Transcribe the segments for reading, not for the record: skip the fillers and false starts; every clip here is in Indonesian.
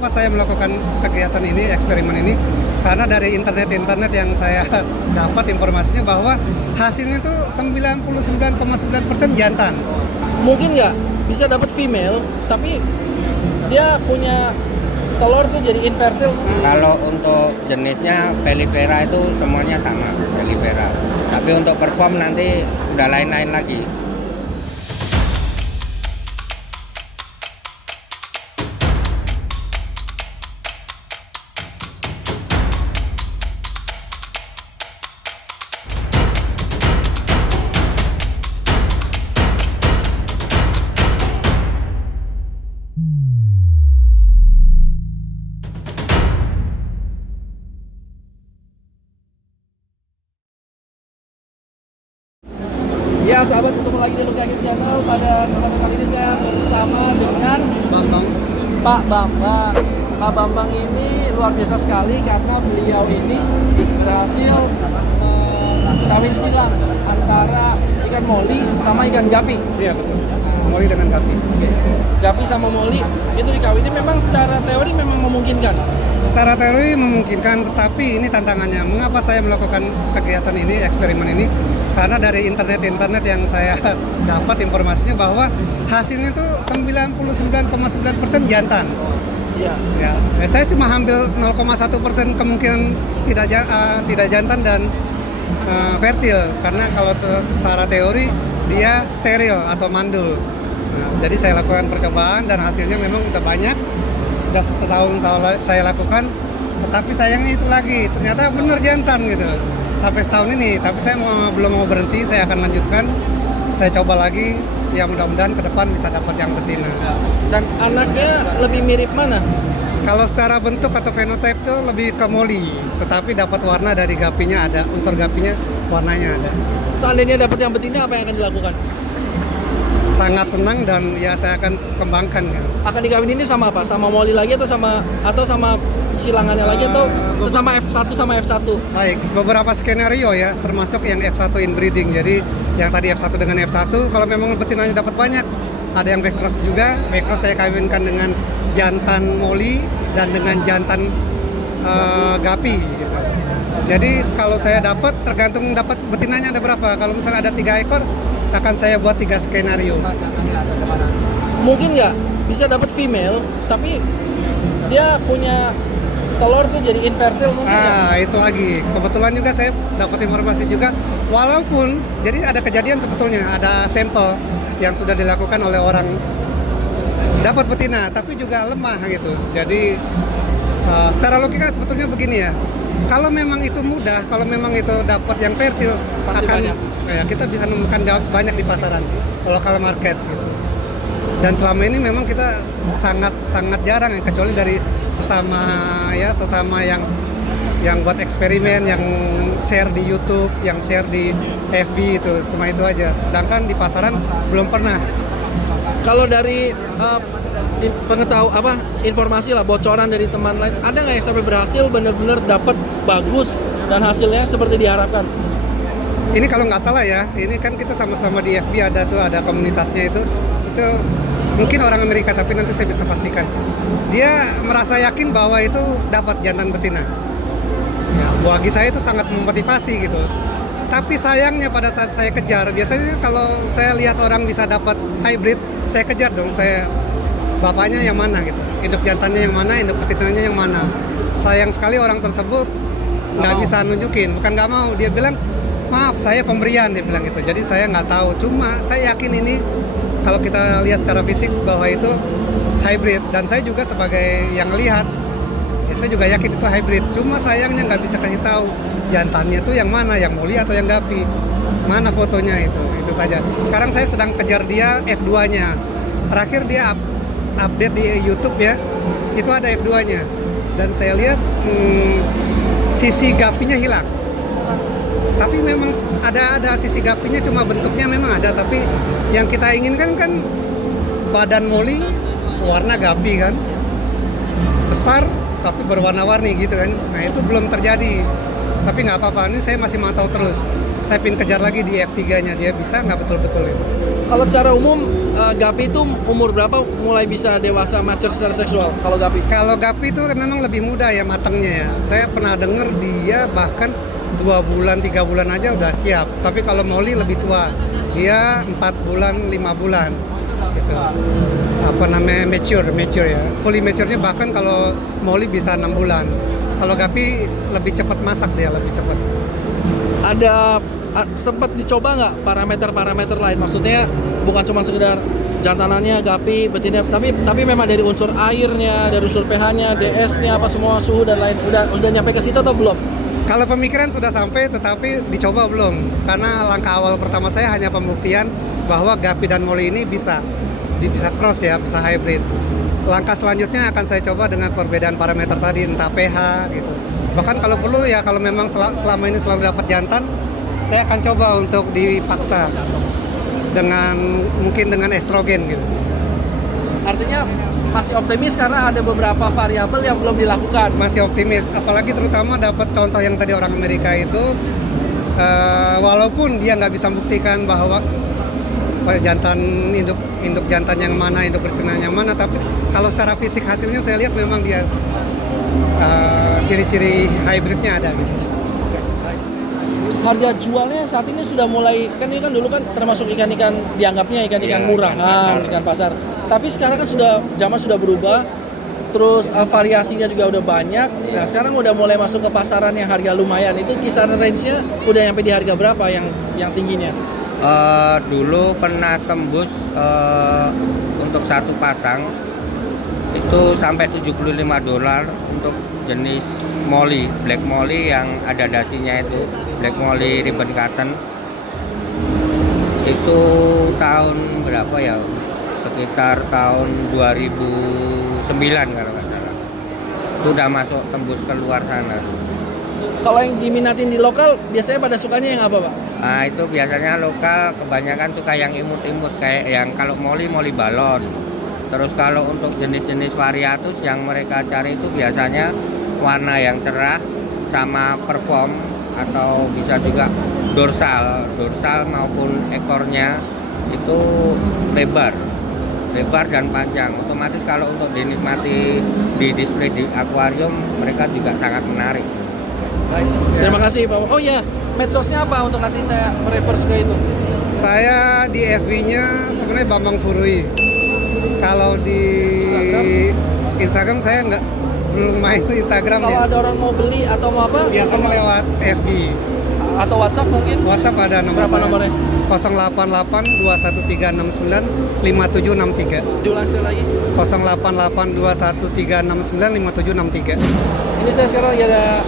mengapa saya melakukan kegiatan ini, eksperimen ini? Karena dari internet yang saya dapat informasinya bahwa hasilnya tuh 99,9% jantan. Mungkin nggak bisa dapat female, tapi dia punya telur tuh jadi infertil. Kalau untuk jenisnya Velivera itu semuanya sama, Velivera. Tapi untuk perform nanti udah lain-lain lagi. Ya sahabat, ketemu lagi di Lucky Hakim Channel. Pada kesempatan kali ini saya bersama dengan Bambang. Pak Bambang. Pak Bambang ini luar biasa sekali karena beliau ini berhasil kawin silang antara ikan moli sama ikan gapi. Iya betul. Moli dengan gapi. Oke. Gapi sama moli itu dikawinin memang secara teori memang memungkinkan. Secara teori memungkinkan, tetapi ini tantangannya. Mengapa saya melakukan kegiatan ini, eksperimen ini? Karena dari internet yang saya dapat informasinya bahwa hasilnya tuh 99,9% jantan. Iya. Ya, saya cuma ambil 0,1% kemungkinan tidak jantan dan fertil, karena kalau secara teori dia steril atau mandul. Nah, jadi saya lakukan percobaan dan hasilnya memang udah banyak. Udah setahun saya lakukan, tetapi sayangnya itu lagi ternyata bener jantan gitu sampai setahun ini. Tapi saya belum mau berhenti, saya akan lanjutkan, saya coba lagi, ya mudah-mudahan ke depan bisa dapat yang betina. Dan anaknya lebih mirip mana? Kalau secara bentuk atau fenotype itu lebih ke moli, tetapi dapat warna dari gapinya, ada unsur gapinya, warnanya ada. Seandainya dapat yang betina, apa yang akan dilakukan? Sangat senang dan ya saya akan kembangkan kan. Akan dikawin ini sama apa? Sama moli lagi atau sama silangannya lagi atau sesama F1 sama F1? Baik, beberapa skenario ya, termasuk yang F1 inbreeding. Jadi yang tadi F1 dengan F1, kalau memang betinanya dapat banyak, ada yang backcross juga. Backcross saya kawinkan dengan jantan moli dan dengan jantan gapi gitu. Jadi kalau saya dapat, tergantung dapat betinanya ada berapa. Kalau misalnya ada 3 ekor, akan saya buat 3 skenario. Mungkin nggak bisa dapat female, tapi dia punya telur tuh jadi infertil mungkin. Itu lagi. Kebetulan juga saya dapat informasi juga, walaupun jadi ada kejadian sebetulnya, ada sampel yang sudah dilakukan oleh orang dapat betina, tapi juga lemah gitu. Jadi secara logika sebetulnya begini ya. Kalau memang itu mudah, kalau memang itu dapat yang fertil, Pasti akan banyak. Ya, kita bisa menemukan banyak di pasaran, lokal market gitu. Dan selama ini memang kita sangat jarang ya, kecuali dari sesama yang buat eksperimen, yang share di YouTube, yang share di FB itu, semua itu aja. Sedangkan di pasaran belum pernah. Kalau dari informasi lah, bocoran dari teman lain, ada nggak yang sampai berhasil benar-benar dapat bagus dan hasilnya seperti diharapkan? Ini kalau nggak salah ya, ini kan kita sama-sama di FB ada komunitasnya itu mungkin orang Amerika, tapi nanti saya bisa pastikan. Dia merasa yakin bahwa itu dapat jantan betina. Ya, bagi saya itu sangat memotivasi gitu. Tapi sayangnya pada saat saya kejar, biasanya kalau saya lihat orang bisa dapat hybrid, saya kejar dong, bapaknya yang mana gitu, induk jantannya yang mana, induk betinanya yang mana. Sayang sekali orang tersebut nggak bisa nunjukin, bukan nggak mau, dia bilang maaf saya pemberian, dia bilang gitu. Jadi saya nggak tahu, cuma saya yakin ini kalau kita lihat secara fisik bahwa itu hybrid, dan saya juga sebagai yang lihat ya saya juga yakin itu hybrid. Cuma sayangnya nggak bisa kasih tahu jantannya itu yang mana, yang moli atau yang gapi, mana fotonya itu saja. Sekarang saya sedang kejar dia F2-nya. Terakhir dia update di YouTube ya, itu ada F2-nya, dan saya lihat sisi gapinya hilang. Tapi memang ada sisi gapinya, cuma bentuknya memang ada, tapi yang kita inginkan kan badan moli warna gapi kan, besar tapi berwarna-warni gitu kan. Nah itu belum terjadi, tapi nggak apa-apa, ini saya masih mantau terus. Saya pin kejar lagi di F3-nya, dia bisa nggak betul-betul itu. Kalau secara umum Gapi itu umur berapa mulai bisa dewasa mature secara seksual kalau Gapi? Kalau Gapi itu memang lebih muda ya matangnya ya. Saya pernah dengar dia bahkan 2 bulan, 3 bulan aja udah siap. Tapi kalau Molly lebih tua, dia 4 bulan, 5 bulan gitu. Apa namanya, mature ya. Fully mature-nya bahkan kalau Molly bisa 6 bulan. Kalau Gapi lebih cepat masak, dia lebih cepat. Ada sempat dicoba nggak parameter-parameter lain? Maksudnya bukan cuma sekedar jantanannya, Gapi, betina, tapi memang dari unsur airnya, dari unsur pH-nya, DS-nya, apa semua suhu dan lain. Udah nyampe ke situ atau belum? Kalau pemikiran sudah sampai, tetapi dicoba belum. Karena langkah awal pertama saya hanya pembuktian bahwa Gapi dan Molly ini bisa cross ya, bisa hybrid. Langkah selanjutnya akan saya coba dengan perbedaan parameter tadi, entah pH gitu. Bahkan kalau perlu ya, kalau memang selama ini selalu dapat jantan, saya akan coba untuk dipaksa mungkin dengan estrogen gitu. Artinya masih optimis karena ada beberapa variabel yang belum dilakukan. Masih optimis, apalagi terutama dapat contoh yang tadi orang Amerika itu, walaupun dia nggak bisa buktikan bahwa jantan induk jantan yang mana, induk betina yang mana, tapi kalau secara fisik hasilnya saya lihat memang dia ciri-ciri hybridnya ada gitu. Harga jualnya saat ini sudah mulai, kan ini kan dulu kan termasuk ikan-ikan dianggapnya ikan-ikan murah kan, ikan pasar. Tapi sekarang kan zaman sudah berubah, terus variasinya juga udah banyak. Nah sekarang udah mulai masuk ke pasaran yang harga lumayan. Itu kisaran range-nya udah nyampe di harga berapa yang tingginya? Dulu pernah tembus untuk satu pasang itu sampai $75 untuk jenis Molly, Black Molly yang ada dasinya itu, Black Molly ribbon cotton. Itu tahun berapa ya? Sekitar tahun 2009 kalau nggak salah. Itu udah masuk tembus keluar sana. Kalau yang diminatin di lokal biasanya pada sukanya yang apa, Pak? Nah, itu biasanya lokal kebanyakan suka yang imut-imut, kayak yang kalau Molly balon. Terus kalau untuk jenis-jenis variatus yang mereka cari itu biasanya warna yang cerah sama perform, atau bisa juga dorsal maupun ekornya itu lebar dan panjang. Otomatis kalau untuk dinikmati di display di akuarium mereka juga sangat menarik. Baik. Terima kasih, Pak. Oh iya, medsosnya apa untuk nanti saya mereverse ke itu? Saya di FB-nya sebenarnya Bambang Furui. Kalau di Instagram saya belum main Instagram. Kalau ada orang mau beli atau mau apa? Biasanya lewat FB atau WhatsApp mungkin? WhatsApp ada nomor. Berapa nomornya? 088 21369 5763. Diulang sekali lagi. 088 21369 5763. Ini saya sekarang lagi ada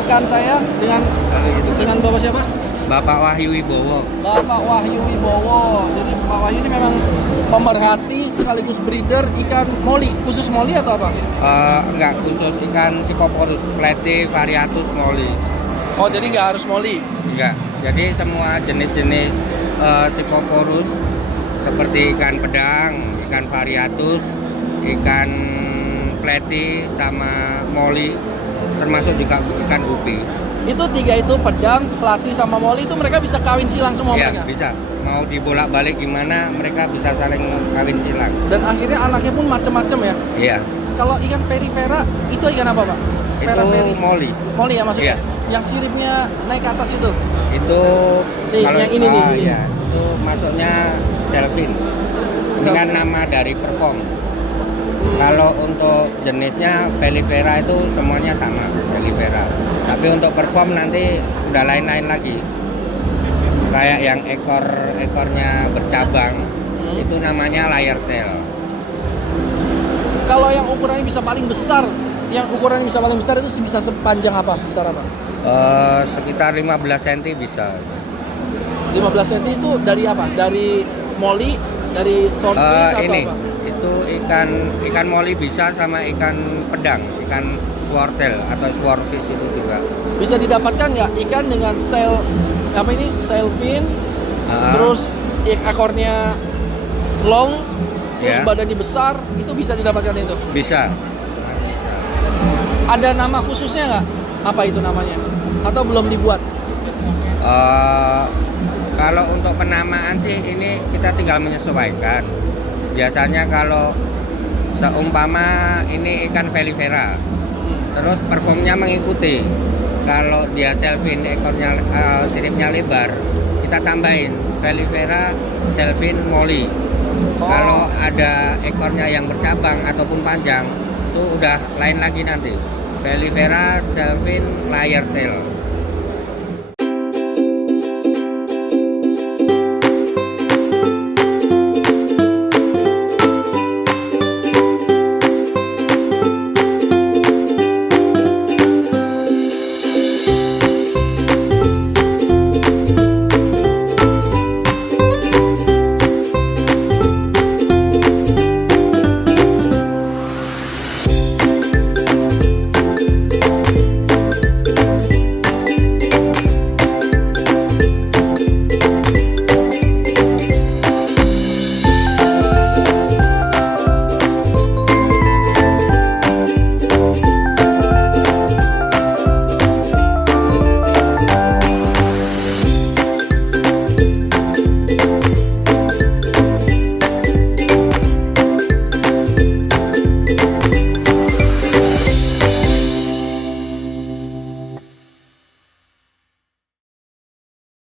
rekan saya dengan Bapak siapa? Bapak Wahyu Wibowo. Bapak Wahyu Wibowo. Jadi Pak Wahyu ini memang pemerhati sekaligus breeder ikan Molly. Khusus Molly atau apa? Enggak, khusus ikan Siphoporus, Platy, Variatus, Molly. Oh, jadi nggak harus Molly? Enggak. Jadi semua jenis-jenis Siphoporus seperti ikan pedang, ikan Variatus, ikan Platy sama Molly, termasuk juga ikan gupi. Itu tiga itu, pedang, Platy sama Molly, itu mereka bisa kawin silang semua Ya, mereka? bisa. Mau dibolak-balik gimana, mereka bisa saling kawin silang. Dan akhirnya anaknya pun macam-macam ya? Iya. Kalau ikan Ferifera, itu ikan apa, Pak? Itu Molly. Molly ya maksudnya? Iya. Yang siripnya naik ke atas itu? Itu Yang ini nih. Iya. Itu masuknya Selvin. Ini kan nama dari perform. Kalau untuk jenisnya Velivera itu semuanya sama, Velivera. Tapi untuk perform nanti udah lain-lain lagi. Kayak yang ekornya bercabang, itu namanya layer tail. Kalau yang ukurannya bisa paling besar, itu bisa sepanjang apa? Besar apa? Sekitar 15 cm bisa. 15 cm itu dari apa? Dari Molly, dari swordfish atau ini, apa? Itu ikan Molly bisa sama ikan pedang, ikan swordtail atau swordfish itu juga. Bisa didapatkan nggak ikan dengan sail fin, terus ekornya long, terus badannya besar, itu bisa didapatkan itu? Bisa. Ada nama khususnya nggak? Apa itu namanya? Atau belum dibuat? Kalau untuk penamaan sih ini kita tinggal menyesuaikan. Biasanya kalau seumpama ini ikan velivera, terus performnya mengikuti. Kalau dia selvin ekornya siripnya lebar, kita tambahin velivera, selvin, molly. Kalau ada ekornya yang bercabang ataupun panjang, itu udah lain lagi nanti. Velivera, selvin, layer tail.